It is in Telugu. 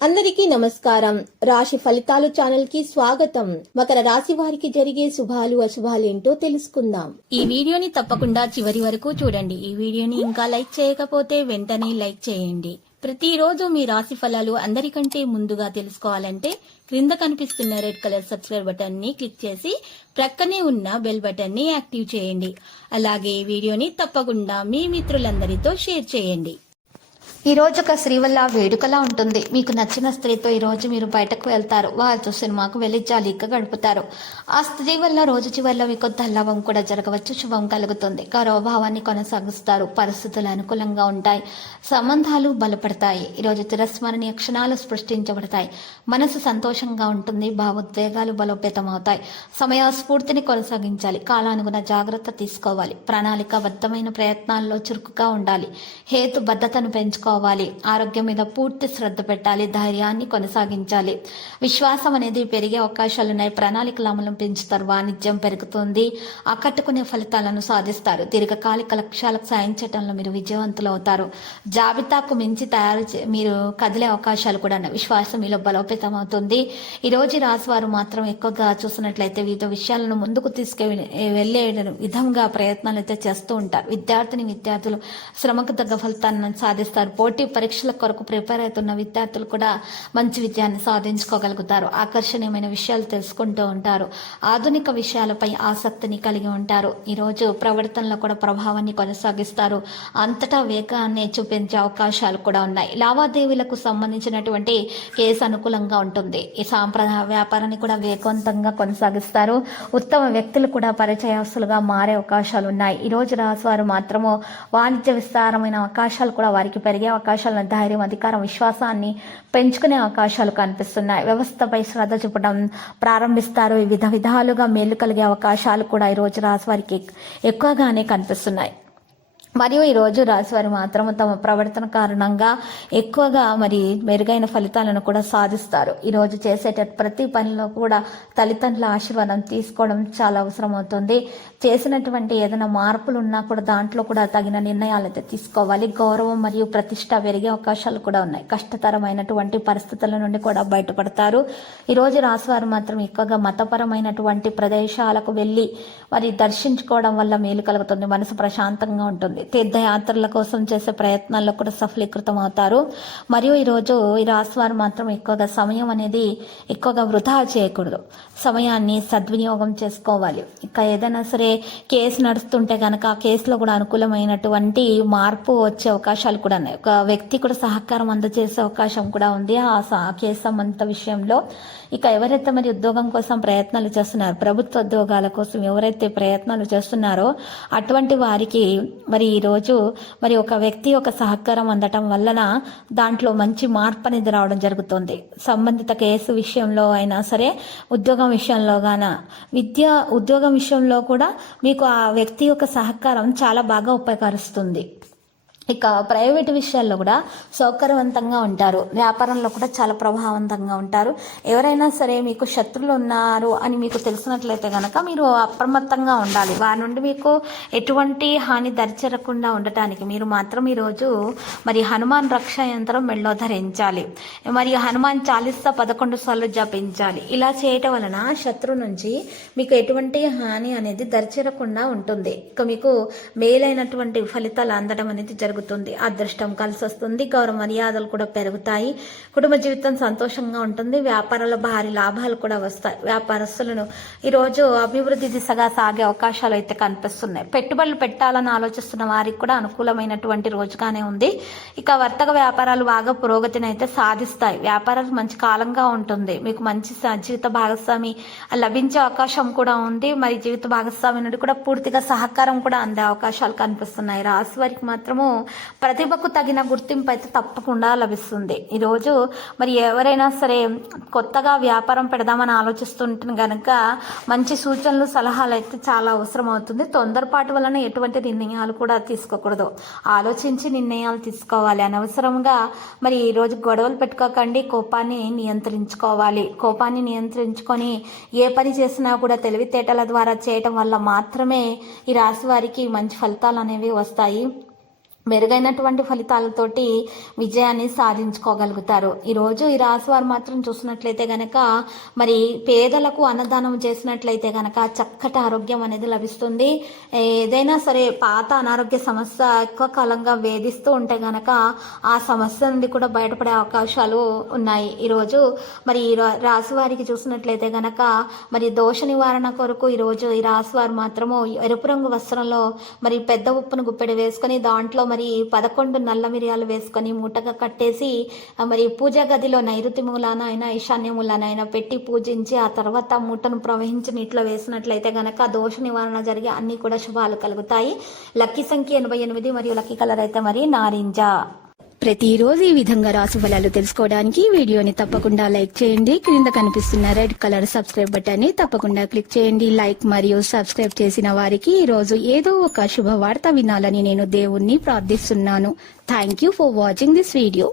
అందరికీ నమస్కారం. రాశి ఫలితాలు ఛానల్ కి స్వాగతం. మకర రాశి వారికి జరిగే శుభాలు అశుభాలు ఏంటో తెలుసుకుందాం. ఈ వీడియోని తప్పకుండా చివరి వరకు చూడండి. ఈ వీడియోని ఇంకా లైక్ చేయకపోతే వెంటనే లైక్ చేయండి. ప్రతిరోజు మీ రాశి ఫలాలు అందరికంటే ముందుగా తెలుసుకోవాలంటే క్రింద కనిపిస్తున్న రెడ్ కలర్ సబ్స్క్రైబ్ బటన్ ని క్లిక్ చేసి ప్రక్కనే ఉన్న బెల్ బటన్ ని యాక్టివ్ చేయండి. అలాగే ఈ వీడియోని తప్పకుండా మీ మిత్రులందరితో షేర్ చేయండి. ఈ రోజు ఒక స్త్రీ వల్ల వేడుకలా ఉంటుంది. మీకు నచ్చిన స్త్రీతో ఈ రోజు మీరు బయటకు వెళ్తారు. వారితో సినిమాకు వెళ్లి జాలీగా గడుపుతారు. ఆ స్త్రీ వల్ల రోజు చివరిలో మీకు లాభం కూడా జరగవచ్చు. శుభం కలుగుతుంది. గౌరవభావాన్ని కొనసాగిస్తారు. పరిస్థితులు అనుకూలంగా ఉంటాయి. సంబంధాలు బలపడతాయి. ఈరోజు తిరస్మరణీయ క్షణాలు సృష్టించబడతాయి. మనసు సంతోషంగా ఉంటుంది. భావోద్వేగాలు బలోపేతమవుతాయి. సమయ స్ఫూర్తిని కొనసాగించాలి. కాలానుగుణ జాగ్రత్త తీసుకోవాలి. ప్రణాళికాబద్ధమైన ప్రయత్నాల్లో చురుకుగా ఉండాలి. హేతుబద్ధతను పెంచుకోవాలి. ఆరోగ్యం మీద పూర్తి శ్రద్ధ పెట్టాలి. ధైర్యాన్ని కొనసాగించాలి. విశ్వాసం అనేది పెరిగే అవకాశాలున్నాయి. ప్రణాళికల అమలు పెంచుతారు. వాణిజ్యం పెరుగుతుంది. ఆకట్టుకునే ఫలితాలను సాధిస్తారు. దీర్ఘకాలిక లక్ష్యాలకు సాధించడంలో మీరు విజయవంతులు అవుతారు. జాబితాకు మించి మీరు కదిలే అవకాశాలు కూడా ఉన్నాయి. విశ్వాసం మీలో బలోపేతం అవుతుంది. ఈ రోజు రాశి వారు మాత్రం ఎక్కువగా చూసినట్లయితే వివిధ విషయాలను ముందుకు వెళ్లే విధంగా ప్రయత్నాలు అయితే చేస్తూ ఉంటారు. విద్యార్థులు శ్రమకు తగ్గ ఫలితాలను సాధిస్తారు. పోటీ పరీక్షల కొరకు ప్రిపేర్ అవుతున్న విద్యార్థులు కూడా మంచి విజయాన్ని సాధించుకోగలుగుతారు. ఆకర్షణీయమైన విషయాలు తెలుసుకుంటూ ఉంటారు. ఆధునిక విషయాలపై ఆసక్తిని కలిగి ఉంటారు. ఈరోజు ప్రవర్తనలో కూడా ప్రభావాన్ని కొనసాగిస్తారు. అంతటా వేగాన్ని చూపించే అవకాశాలు కూడా ఉన్నాయి. లావాదేవీలకు సంబంధించినటువంటి కేసు అనుకూలంగా ఉంటుంది. ఈ సాంప్రదాయ వ్యాపారాన్ని కూడా వేగవంతంగా కొనసాగిస్తారు. ఉత్తమ వ్యక్తులు కూడా పరిచయస్తులుగా మారే అవకాశాలు ఉన్నాయి. ఈ రోజు రాశివారు మాత్రము వాణిజ్య విస్తారమైన అవకాశాలు కూడా వారికి పెరిగే అవకాశాలను, ధైర్యం, అధికారం, విశ్వాసాన్ని పెంచుకునే అవకాశాలు కనిపిస్తున్నాయి. వ్యవస్థపై శ్రద్ధ చూపడం ప్రారంభిస్తారు. వివిధ విధాలుగా మేలు కలిగే అవకాశాలు కూడా ఈ రోజు రాశి వారికి ఎక్కువగానే కనిపిస్తున్నాయి. మరియు ఈరోజు రాశివారు మాత్రం తమ ప్రవర్తన కారణంగా ఎక్కువగా మెరుగైన ఫలితాలను కూడా సాధిస్తారు. ఈరోజు చేసేట ప్రతి పనిలో కూడా తల్లిదండ్రుల ఆశీర్వాదం తీసుకోవడం చాలా అవసరం అవుతుంది. చేసినటువంటి ఏదైనా మార్పులు ఉన్నా కూడా దాంట్లో కూడా తగిన నిర్ణయాలు అయితే తీసుకోవాలి. గౌరవం మరియు ప్రతిష్ట పెరిగే అవకాశాలు కూడా ఉన్నాయి. కష్టతరమైనటువంటి పరిస్థితుల నుండి కూడా బయటపడతారు. ఈరోజు రాశివారు మాత్రం ఎక్కువగా మతపరమైనటువంటి ప్రదేశాలకు వెళ్ళి దర్శించుకోవడం వల్ల మేలు కలుగుతుంది. మనసు ప్రశాంతంగా ఉంటుంది. తీర్థయాత్రల కోసం చేసే ప్రయత్నాల్లో కూడా సఫలీకృతం అవుతారు. మరియు ఈరోజు ఈ రాశివారు మాత్రం ఎక్కువగా సమయం అనేది ఎక్కువగా వృధా చేయకూడదు. సమయాన్ని సద్వినియోగం చేసుకోవాలి. ఇక ఏదైనా సరే కేసు నడుస్తుంటే కనుక ఆ కేసులో కూడా అనుకూలమైనటువంటి మార్పు వచ్చే అవకాశాలు కూడా ఉన్నాయి. ఒక వ్యక్తి కూడా సహకారం అందజేసే అవకాశం కూడా ఉంది ఆ కేసు సంబంధిత విషయంలో. ఇక ఎవరైతే ఉద్యోగం కోసం ప్రయత్నాలు చేస్తున్నారో, ప్రభుత్వ ఉద్యోగాల కోసం ఎవరైతే ప్రయత్నాలు చేస్తున్నారో అటువంటి వారికి ఈరోజు ఒక వ్యక్తి ఒక సహకారం అందటం వలన దాంట్లో మంచి మార్పు అనేది రావడం జరుగుతుంది. సంబంధిత కేసు విషయంలో అయినా సరే, ఉద్యోగం విషయంలో ఉద్యోగం విషయంలో కూడా మీకు ఆ వ్యక్తి యొక్క సహకారం చాలా బాగా ఉపకరిస్తుంది. ఇక ప్రైవేటు విషయాల్లో కూడా సౌకర్యవంతంగా ఉంటారు. వ్యాపారంలో కూడా చాలా ప్రభావవంతంగా ఉంటారు. ఎవరైనా సరే మీకు శత్రువులు ఉన్నారు అని మీకు తెలిసినట్లయితే కనుక మీరు అప్రమత్తంగా ఉండాలి. వారి నుండి మీకు ఎటువంటి హాని దరిచేరకుండా ఉండటానికి మీరు మాత్రం ఈరోజు హనుమాన్ రక్షా యంత్రం మెడలో ధరించాలి. హనుమాన్ చాలీసా 11 సార్లు జపించాలి. ఇలా చేయటం వలన శత్రువు నుంచి మీకు ఎటువంటి హాని అనేది దరిచేరకుండా ఉంటుంది. ఇక మీకు మేలైనటువంటి ఫలితాలు అందడం అనేది జరుగుతుంది. అదృష్టం కలిసి వస్తుంది. గౌరవ మర్యాదలు కూడా పెరుగుతాయి. కుటుంబ జీవితం సంతోషంగా ఉంటుంది. వ్యాపారాల్లో భారీ లాభాలు కూడా వస్తాయి. వ్యాపారస్తులను ఈరోజు అభివృద్ధి దిశగా సాగే అవకాశాలు అయితే కనిపిస్తున్నాయి. పెట్టుబడులు పెట్టాలని ఆలోచిస్తున్న వారికి కూడా అనుకూలమైనటువంటి రోజుగానే ఉంది. ఇక వర్తక వ్యాపారాలు బాగా పురోగతిని అయితే సాధిస్తాయి. వ్యాపారాలు మంచి కాలంగా ఉంటుంది. మీకు మంచి జీవిత భాగస్వామి లభించే అవకాశం కూడా ఉంది. జీవిత భాగస్వామి నుండి కూడా పూర్తిగా సహకారం కూడా అందే అవకాశాలు కనిపిస్తున్నాయి. రాశి వారికి మాత్రము ప్రతిభకు తగిన గుర్తింపు అయితే తప్పకుండా లభిస్తుంది. ఈరోజు ఎవరైనా సరే కొత్తగా వ్యాపారం పెడదామని ఆలోచిస్తుంటే కనుక మంచి సూచనలు, సలహాలు అయితే చాలా అవసరం అవుతుంది. తొందరపాటు వలన ఎటువంటి నిర్ణయాలు కూడా తీసుకోకూడదు. ఆలోచించి నిర్ణయాలు తీసుకోవాలి. అనవసరంగా ఈరోజు గొడవలు పెట్టుకోకండి. కోపాన్ని నియంత్రించుకోవాలి. కోపాన్ని నియంత్రించుకొని ఏ పని చేసినా కూడా తెలివితేటల ద్వారా చేయటం వల్ల మాత్రమే ఈ రాశి వారికి మంచి ఫలితాలు అనేవి వస్తాయి. మెరుగైనటువంటి ఫలితాలతోటి విజయాన్ని సాధించుకోగలుగుతారు. ఈరోజు ఈ రాశి వారు మాత్రం చూసినట్లయితే గనక మరి పేదలకు అన్నదానం చేసినట్లయితే గనక చక్కటి ఆరోగ్యం అనేది లభిస్తుంది. ఏదైనా సరే పాత అనారోగ్య సమస్య ఎక్కువ కాలంగా వేధిస్తూ ఉంటే గనక ఆ సమస్య నుండి కూడా బయటపడే అవకాశాలు ఉన్నాయి. ఈరోజు మరి ఈ రాశి వారికి చూసినట్లయితే గనక మరి దోష నివారణ కొరకు ఈరోజు ఈ రాశి వారు మాత్రము ఎరుపు రంగు వస్త్రంలో మరి పెద్ద ఉప్పును గుప్పెడు వేసుకొని దాంట్లో మరి 11 నల్ల మిరియాలు వేసుకొని మూటగా కట్టేసి మరి పూజా గదిలో నైరుతి మూలాన అయినా ఈశాన్య మూలాన అయినా పెట్టి పూజించి ఆ తర్వాత మూటను ప్రవహించి నీటిలో వేసినట్లయితే గనక దోష నివారణ జరిగి అన్ని కూడా శుభాలు కలుగుతాయి. లక్కీ సంఖ్య 88 మరియు లక్కీ కలర్ అయితే మరి నారింజ. ప్రతిరోజు ఈ విధంగా రాశి ఫలాలు తెలుసుకోవడానికి వీడియోని తప్పకుండా లైక్ చేయండి. క్రింద కనిపిస్తున్న రెడ్ కలర్ సబ్స్క్రైబ్ బటన్ ని తప్పకుండా క్లిక్ చేయండి. లైక్ మరియు సబ్స్క్రైబ్ చేసిన వారికి ఈ రోజు ఏదో ఒక శుభవార్త వినాలని నేను దేవుణ్ణి ప్రార్థిస్తున్నాను. Thank you for watching this video.